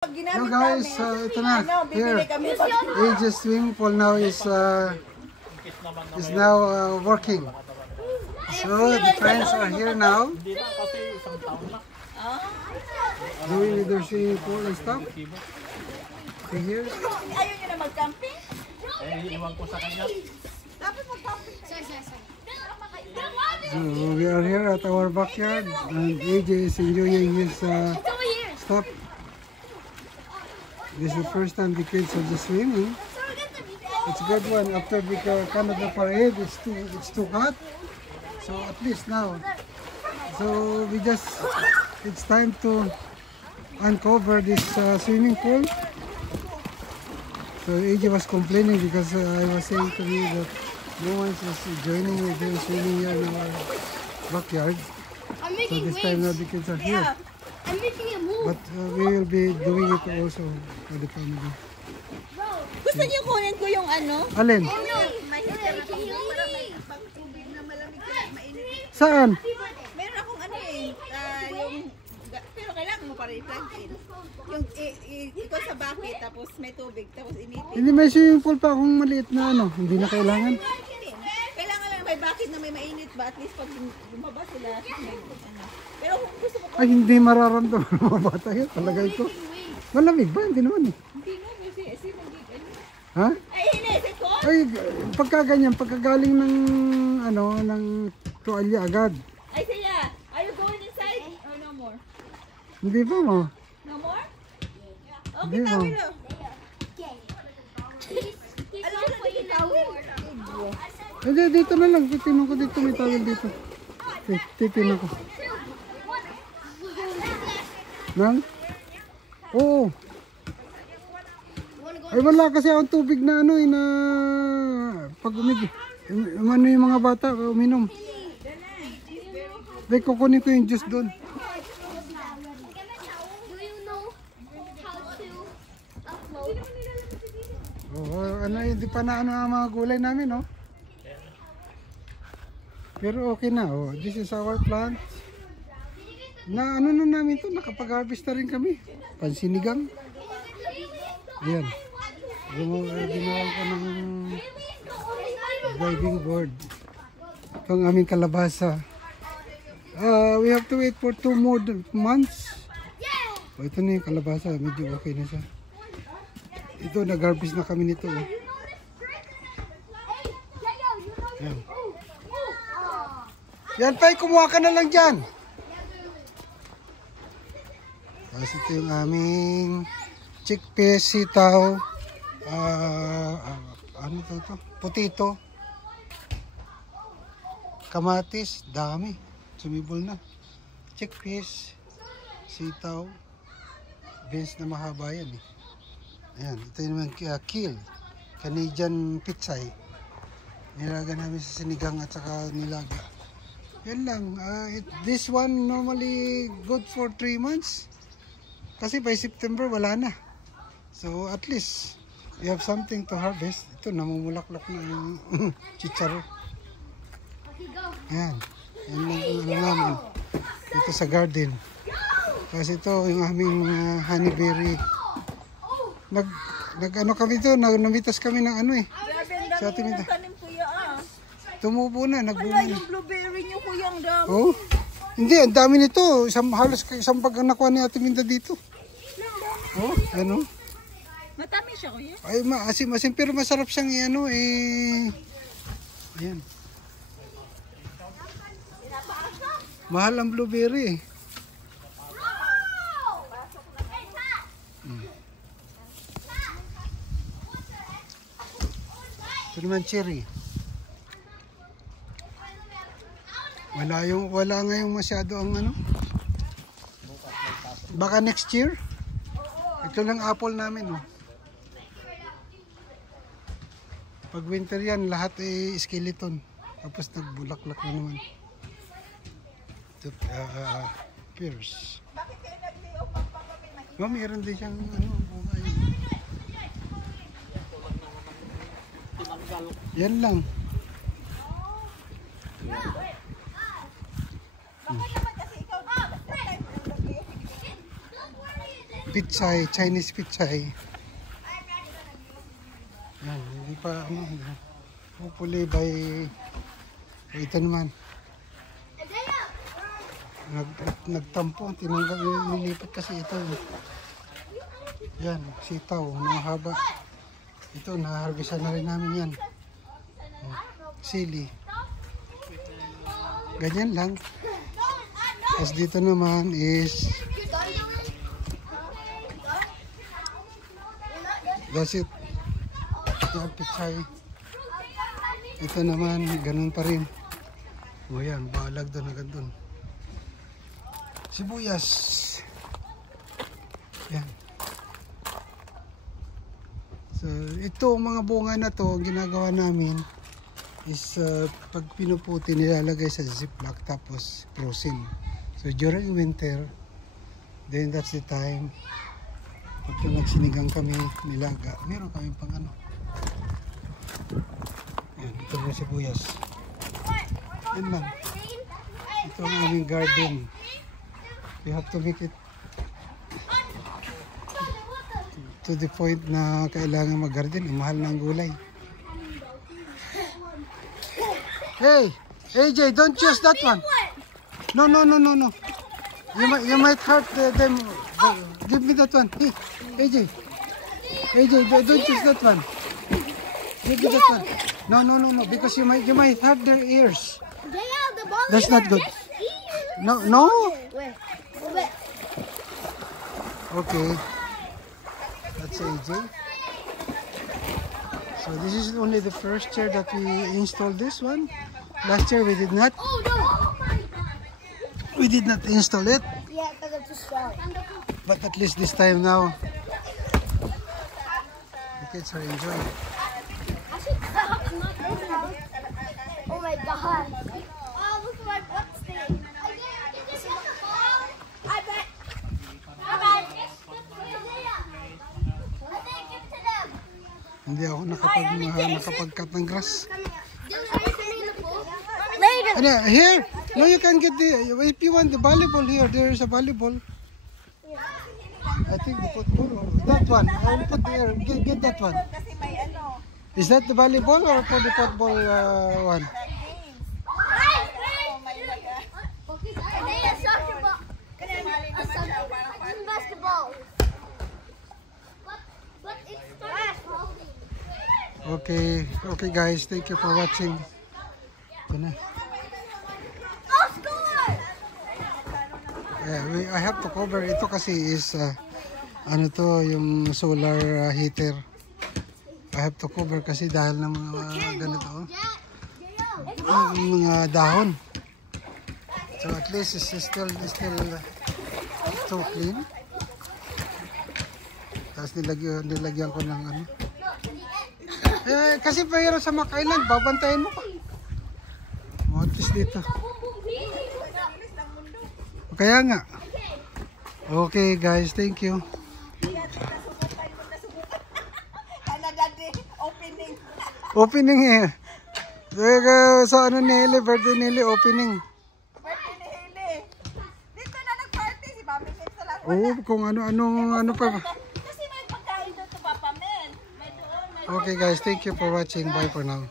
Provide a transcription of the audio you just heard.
Hello guys, ito na, here, Aegis swimming pool now is now working. So the friends are here now, doing their swimming pool and stuff. See here. Ayaw nyo na mag-camping? Iwan ko sa kanya. Dapat mag-camping. So we are here at our backyard and AJ is enjoying his stuff. This is the first time the kids are just swimming. It's a good one. After the Canada parade, it's too hot. So at least now, so it's time to uncover this swimming pool. So AJ was complaining because I was saying to me that no one is joining me doing swimming here in our backyard. So this time now the kids are here. I'm making a move. But we will be doing it also for the family. Gusto niyo kunin ko yung ano? Alin? Mainit. Saan? Meron akong ano pero kailangan mo pa rin i-plug in. Yung ito sa bucket, tapos may tubig, tapos initin. Hindi, may swimming pool pa akong maliit na ano. Hindi na kailangan. Kailangan lang may bucket na may mainit ba? At least pag lumabas sila, may ano. Pero kung gusto mo Ay, hindi mararamdaman ng mga bata yun. Talaga ito. Malamig ba? Hindi naman eh. hindi nga, kasi mag-ano. Ha? Ay, hinisip ko! Ay, pagkaganyan, pagkagaling ng ano, ng tuwalya agad. Ay, siya! Are you going inside? Or no more? Hindi pa mo. No more? Hindi Okay, mo. tawin o. Alam mo na dito tawin? Hindi, dito na lang. Titinan ko dito. May tawil dito. Titinan ko. Nang? Oo. Ay wala kasi akong tubig na ano na pag ano yung mga bata uminom. Dahil kukunin ko yung juice doon. Do you know how to upload? Oh, ano hindi pa na ano ang mga gulay namin, no? Pero okay na, oh. This is our plant. Na ano na namin to, nakapag-harvest na rin kami. Pansinigang. Ayan. Ginawa ko ng diving board. Ito ang aming kalabasa. We have to wait for 2 more months. Oh, ito na yung kalabasa. Medyo okay na siya. Ito, nag-harvest na kami nito. Oh. Ayan. Yan, Pai, kumuha ka na lang dyan. Tapos ito yung aming chickpeas, sitaw, ano to? Potato, kamatis, dami, sumibol na. Chickpeas, sitaw, beans na mahaba yan eh. Ayan, ito yung kale, Canadian pitsay. Nilaga namin sa sinigang at saka nilaga. Yan lang, this one normally good for 3 months. Kasi by September wala na. So at least we have something to harvest. Ito namumulaklak na yung chicharo. Yan. Yan lang ang ano namin. Dito sa garden. Kasi ito yung aming honeyberry. Nag-ano kami ito, namitas kami ng ano eh. Sa ating tanim kuya Tumubo na, Wala nagbunga. yung blueberry niyo kuya, ang dami. Oh. Hindi, ang dami nito. Halos isang pag nakuha ni Ate Minda dito. Oh, ano? Matamis siya kuya. Ay, maasim-asim pero masarap siyang ano eh. Ayan. Mahal ang blueberry eh. Ito naman cherry. Wala ngayong masyado ang ano. Baka next year. Ito lang apple namin, oh. Pag winter yan, lahat ay skeleton. Tapos nagbulaklak na naman. Ito, pears. Bakit kayo nag-lay off pagpapamit? Meron din siyang ano, bungay. Yan lang. Bakit naman kasi ikaw pitsay, Chinese pitsay. Yan, hindi pa ano, hopefully by ito naman. Nagtampo, tinanggal, nilipat kasi ito. Yan, sitaw, mahaba. Ito, naharvestan na rin namin yan. Sili. Ganyan lang. Tapos dito naman is that's it. Yan, pitsay. Ito naman, ganun pa rin. O yan, balag doon agad doon. Sibuyas. Yan. So, ito, mga bunga na to, ginagawa namin is pag pinuputi, nilalagay sa ziplock tapos frozen. So, during winter, then that's the time. Pag nagsinigang kami, nilaga, meron kami pang ano. Yan, ito na sibuyas. Yan lang. Ito ang aming garden. We have to make it to the point na kailangan mag-garden. Mahal ng gulay. Hey! AJ, don't choose that one. No. You might hurt them. Give me that one. Hey, AJ, don't choose that one. Give me that one. No. Because you might hurt their ears. That's not good. No. Okay. That's AJ. So this is only the first year that we installed this one. Last year we did not. We did not install it. Yeah, because it's too strong. But at least this time now, the kids are enjoying. Oh my god. Oh, look at my butt stain. I bet. Hindi ako nakapag-cut ng grass. Later. Ano, here? No, you can get the, if you want the volleyball here, there is a volleyball. I think the football or that one. I will put there. Get that one. Kasi may ano. Is that the volleyball or for the football one? Basketball. Okay guys, thank you for watching. Ito na. I have to cover ito kasi is ano to, yung solar heater. I have to cover kasi dahil ng mga ganito, mga dahon. So at least it's still clean. Tapos nilagyan ko ng ano. Kasi pahirap sa makailan, babantayan mo pa. At least dito. Kaya nga. Okay guys, thank you. Opening eh. Sa ano ni Hili, birthday ni Hili, opening. Birthday ni Hili. Dito na nag-party si Mami Kim sa lahat. Oo, kung ano pa. Kasi may pagkain doon sa Papa Mel. May doon. Okay guys, thank you for watching. Bye for now.